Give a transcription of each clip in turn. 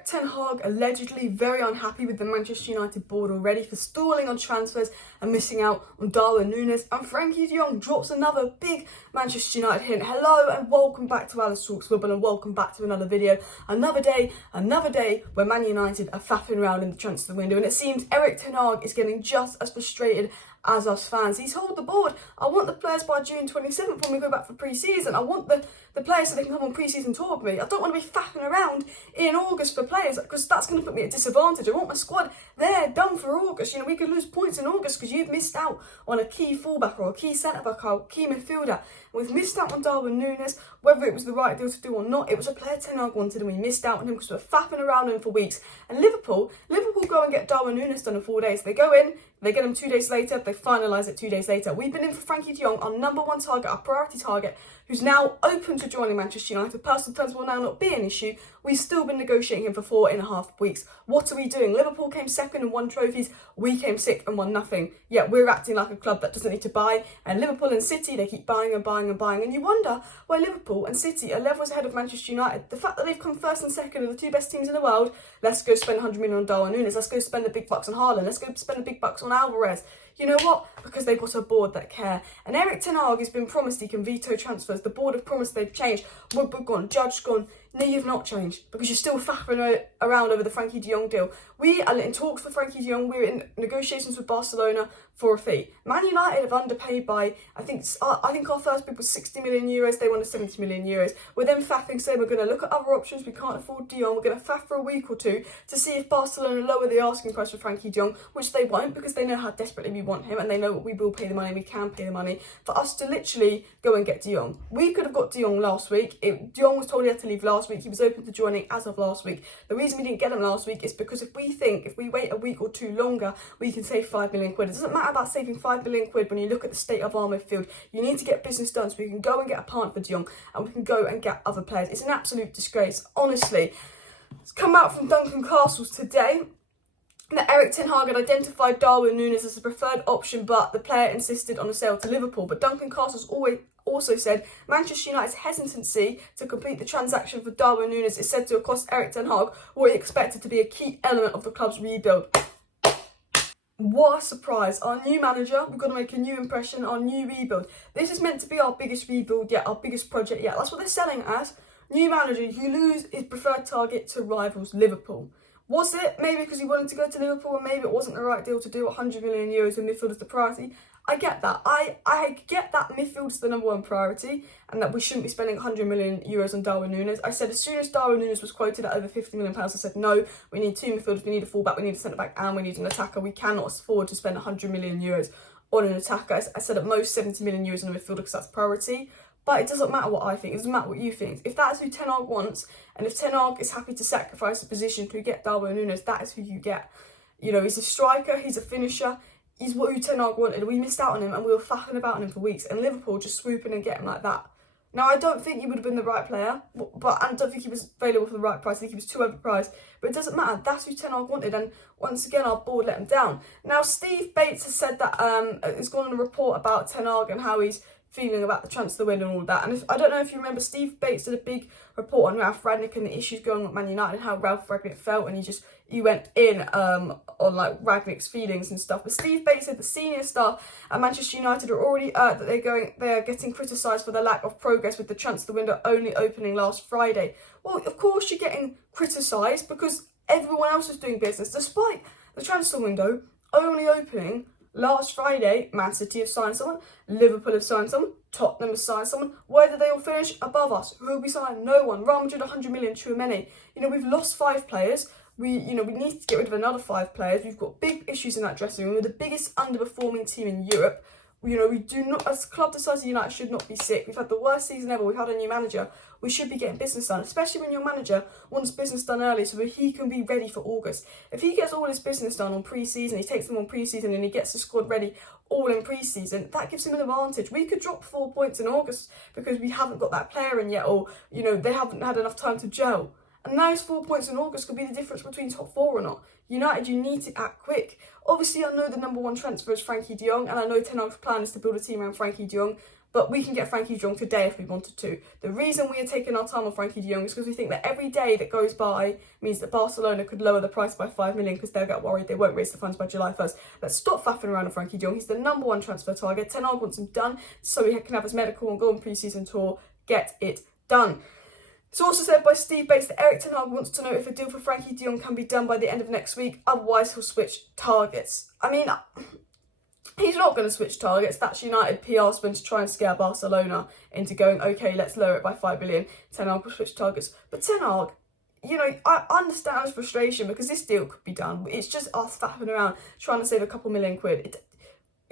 Erik Ten Hag allegedly very unhappy with the Manchester United board already for stalling on transfers and missing out on Darwin Núñez, and Frenkie De Jong drops another big Manchester United hint. Hello and welcome back to Alice Talks Football, and welcome back to another video. Another day where Man United are faffing around in the transfer window, and it seems Erik Ten Hag is getting just as frustrated as us fans. He's told the board, I want the players by June 27th when we go back for pre-season. I want the players so they can come on pre-season tour with me. I don't want to be faffing around in August for players because that's going to put me at a disadvantage. I want my squad there, done for August. You know, we could lose points in August because you've missed out on a key fullback or a key centre-back or a key midfielder. And we've missed out on Darwin Núñez, whether it was the right deal to do or not. It was a player Ten Hag wanted and we missed out on him because we were faffing around him for weeks. And Liverpool go and get Darwin Núñez done in 4 days. They go in, they get him 2 days later, they finalise it 2 days later. We've been in for Frenkie De Jong, our number one target, our priority target, who's now open to joining Manchester United. Personal terms will now not be an issue. We've still been negotiating him for 4.5 weeks. What are we doing? Liverpool came second and won trophies. We came sixth and won nothing. Yet we're acting like a club that doesn't need to buy. And Liverpool and City, they keep buying and buying and buying. And you wonder why Liverpool and City are levels ahead of Manchester United. The fact that they've come first and second are the two best teams in the world. Let's go spend 100 million on Darwin Núñez. Let's go spend the big bucks on Haaland. Let's go spend the big bucks on Alvarez. You know what? Because they've got a board that care. And Erik Ten Hag has been promised he can veto transfers. The board have promised they've changed. Woodward gone, Judge gone. No, you've not changed because you're still faffing around over the Frenkie De Jong deal. We are in talks for Frenkie De Jong. We're in negotiations with Barcelona for a fee. Man United have underpaid by, I think our first bid was 60 million euros. They wanted 70 million euros. We're then faffing, saying we're going to look at other options. We can't afford De Jong. We're going to faff for a week or two to see if Barcelona lower the asking price for Frenkie De Jong, which they won't because they know how desperately we want him and they know we will pay the money. We can pay the money for us to literally go and get De Jong. We could have got De Jong last week. De Jong was told he had to leave last week. He was open to joining as of last week. The reason we didn't get him last week is because if we wait a week or two longer, we can save 5 million quid. It doesn't matter about saving 5 million quid when you look at the state of our midfield. You need to get business done so we can go and get a partner for De Jong and we can go and get other players. It's an absolute disgrace, honestly. It's come out from Duncan Castles today that Erik Ten Hag had identified Darwin Núñez as a preferred option, but the player insisted on a sale to Liverpool. But Duncan Castles also said Manchester United's hesitancy to complete the transaction for Darwin Núñez is said to have cost Erik Ten Hag what he expected to be a key element of the club's rebuild. What a surprise. Our new manager, we've got to make a new impression, our new rebuild. This is meant to be our biggest rebuild yet, our biggest project yet. That's what they're selling as. New manager, you lose his preferred target to rivals Liverpool. Was it maybe because he wanted to go to Liverpool and maybe it wasn't the right deal to do 100 million euros in midfield as the priority? I get that. I get that midfield is the number one priority and that we shouldn't be spending 100 million euros on Darwin Núñez. I said as soon as Darwin Núñez was quoted at over 50 million pounds, I said no, we need two midfielders, we need a fullback, we need a centre-back and we need an attacker. We cannot afford to spend 100 million euros on an attacker. I said at most 70 million euros on a midfielder because that's priority. But it doesn't matter what I think, it doesn't matter what you think. If that's who Ten Hag wants, and if Ten Hag is happy to sacrifice a position to get Darwin Núñez, that is who you get. You know, he's a striker, he's a finisher, he's what who Ten Hag wanted. We missed out on him and we were faffing about on him for weeks, and Liverpool just swoop in and get him like that. Now, I don't think he would have been the right player, but I don't think he was available for the right price. I think he was too overpriced. But it doesn't matter. That's who Ten Hag wanted. And once again, our board let him down. Now, Steve Bates has said that has gone on a report about Ten Hag and how he's feeling about the transfer window and all that. And I don't know if you remember, Steve Bates did a big report on Ralph Rangnick and the issues going on at Man United and how Ralph Rangnick felt, and he went in on like Rangnick's feelings and stuff. But Steve Bates said the senior staff at Manchester United are already that they are getting criticised for the lack of progress with the transfer window only opening last Friday. Well, of course you're getting criticised because everyone else is doing business, despite the transfer window only opening last Friday. Man City have signed someone, Liverpool have signed someone, Tottenham have signed someone. Where did they all finish? Above us. Who have we signed? No one. Real Madrid 100 million, too many. You know, we've lost 5 players. We need to get rid of another 5 players. We've got big issues in that dressing room. We're the biggest underperforming team in Europe. You know, we do not, as a club the size of United, should not be sick. We've had the worst season ever. We've had a new manager. We should be getting business done, especially when your manager wants business done early so that he can be ready for August. If he gets all his business done on pre-season, he takes them on pre-season and he gets the squad ready all in pre-season, that gives him an advantage. We could drop 4 points in August because we haven't got that player in yet, or, you know, they haven't had enough time to gel. And those 4 points in August could be the difference between top 4 or not. United, you need to act quick. Obviously, I know the number one transfer is Frenkie De Jong, and I know Ten Hag's plan is to build a team around Frenkie De Jong. but we can get Frenkie De Jong today if we wanted to. The reason we are taking our time on Frenkie De Jong is because we think that every day that goes by means that Barcelona could lower the price by 5 million because they'll get worried they won't raise the funds by July 1st. Let's stop faffing around on Frenkie De Jong. He's the #1 transfer target. Ten Hag wants him done so he can have his medical and go on pre-season tour. Get it done. It's also said by Steve Bates that Erik wants to know if a deal for Frenkie De Jong can be done by the end of next week, otherwise he'll switch targets. I mean, he's not going to switch targets. That's United PR spin to try and scare Barcelona into going, okay, let's lower it by 5 million. Ten Hag will switch targets. But Ten Hag, you know, I understand his frustration because this deal could be done. It's just us faffing around trying to save a couple million quid.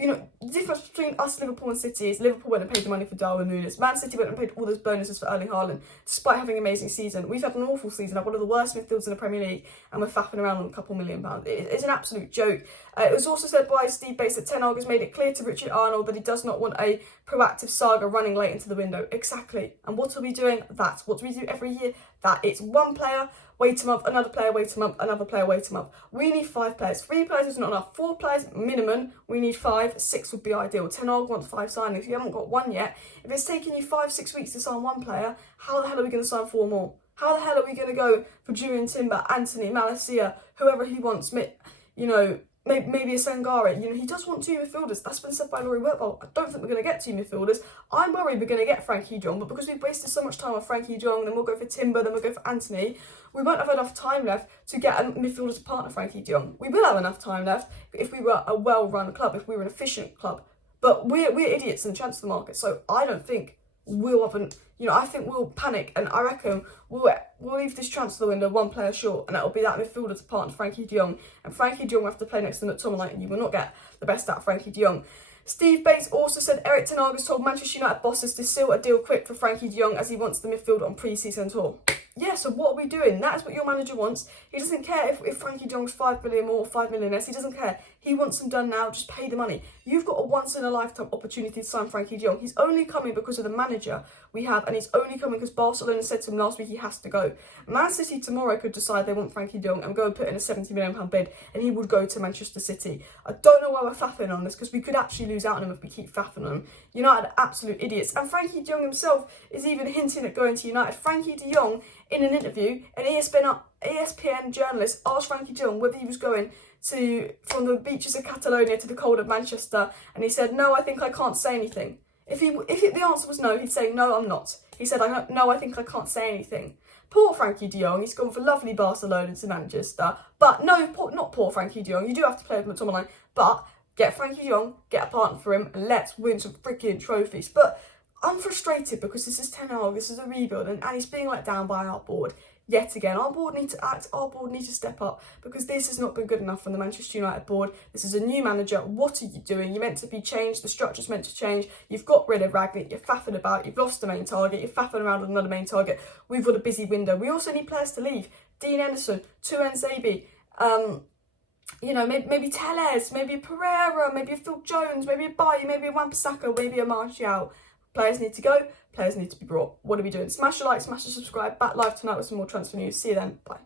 You know, the difference between us, Liverpool and City is Liverpool went and paid the money for Darwin Núñez. Man City went and paid all those bonuses for Erling Haaland, despite having an amazing season. We've had an awful season, like one of the worst midfields in the Premier League, and we're faffing around on a couple £1 million. It's an absolute joke. It was also said by Steve Bates that Ten Hag has made it clear to Richard Arnold that he does not want a proactive saga running late into the window. Exactly. And what are we doing? That's what we do every year. That it's one player, wait a month, another player, wait a month, another player, wait a month. We need 5 players. 3 players is not enough. 4 players minimum. We need 5. 6 would be ideal. Ten Hag wants 5 signings. You haven't got 1 yet. If it's taking you 5-6 weeks to sign 1 player, how the hell are we going to sign 4 more? How the hell are we going to go for Julian Timber, Anthony, Malacia, whoever he wants? You know, maybe a Sangare. You know, he does want 2 midfielders. That's been said by Laurie Whitwell. I don't think we're going to get 2 midfielders. I'm worried we're going to get Frenkie De Jong, but because we've wasted so much time on Frenkie De Jong, then we'll go for Timber, then we'll go for Anthony, we won't have enough time left to get a midfielder to partner Frenkie De Jong. We will have enough time left if we were a well-run club, if we were an efficient club. But we're idiots in the transfer market, so I don't think we'll have an... You know, I think we'll panic, and I reckon we'll leave this transfer window 1 player short, and that'll be that midfielder to partner Frenkie De Jong. And Frenkie De Jong will have to play next to McTominay, and you will not get the best out of Frenkie De Jong. Steve Bates also said Erik Ten Hag has told Manchester United bosses to seal a deal quick for Frenkie De Jong as he wants the midfield on pre-season tour. Yeah, so what are we doing? That is what your manager wants. He doesn't care if Frenkie De Jong's 5 million more or 5 million less. He doesn't care. He wants them done now. Just pay the money. You've got a once-in-a-lifetime opportunity to sign Frenkie De Jong. He's only coming because of the manager we have, and he's only coming because Barcelona said to him last week he has to go. Man City tomorrow could decide they want Frenkie De Jong and go and put in a £70 million bid, and he would go to Manchester City. I don't know why we're faffing on this, because we could actually lose out on him if we keep faffing on him. United are absolute idiots. And Frenkie De Jong himself is even hinting at going to United. Frenkie De Jong, in an interview, an ESPN journalist asked Frenkie De Jong whether he was going from the beaches of Catalonia to the cold of Manchester, and he said, no, I think I can't say anything. If the answer was no, he'd say, no, I'm not. He said, no, I think I can't say anything. Poor Frenkie De Jong, he's gone for lovely Barcelona to Manchester. But no, not poor Frenkie De Jong, you do have to play with McTominay, but get Frenkie De Jong, get a partner for him, and let's win some freaking trophies. But I'm frustrated because this is Ten Hag, this is a rebuild, and he's being let down by our board. Yet again, our board need to act, our board need to step up, because this has not been good enough from the Manchester United board. This is a new manager. What are you doing? You're meant to be changed, the structure's meant to change. You've got rid of Ragnick, you're faffing about, you've lost the main target, you're faffing around with another main target. We've got a busy window. We also need players to leave. Dean Henderson, Tuan Zabi, you know, maybe Tellez, maybe a Pereira, maybe a Phil Jones, maybe a Bailly, maybe a Wan-Bissaka, maybe a Martial. Players need to go, players need to be brought. What are we doing? Smash the like, smash the subscribe. Back live tonight with some more transfer news. See you then. Bye.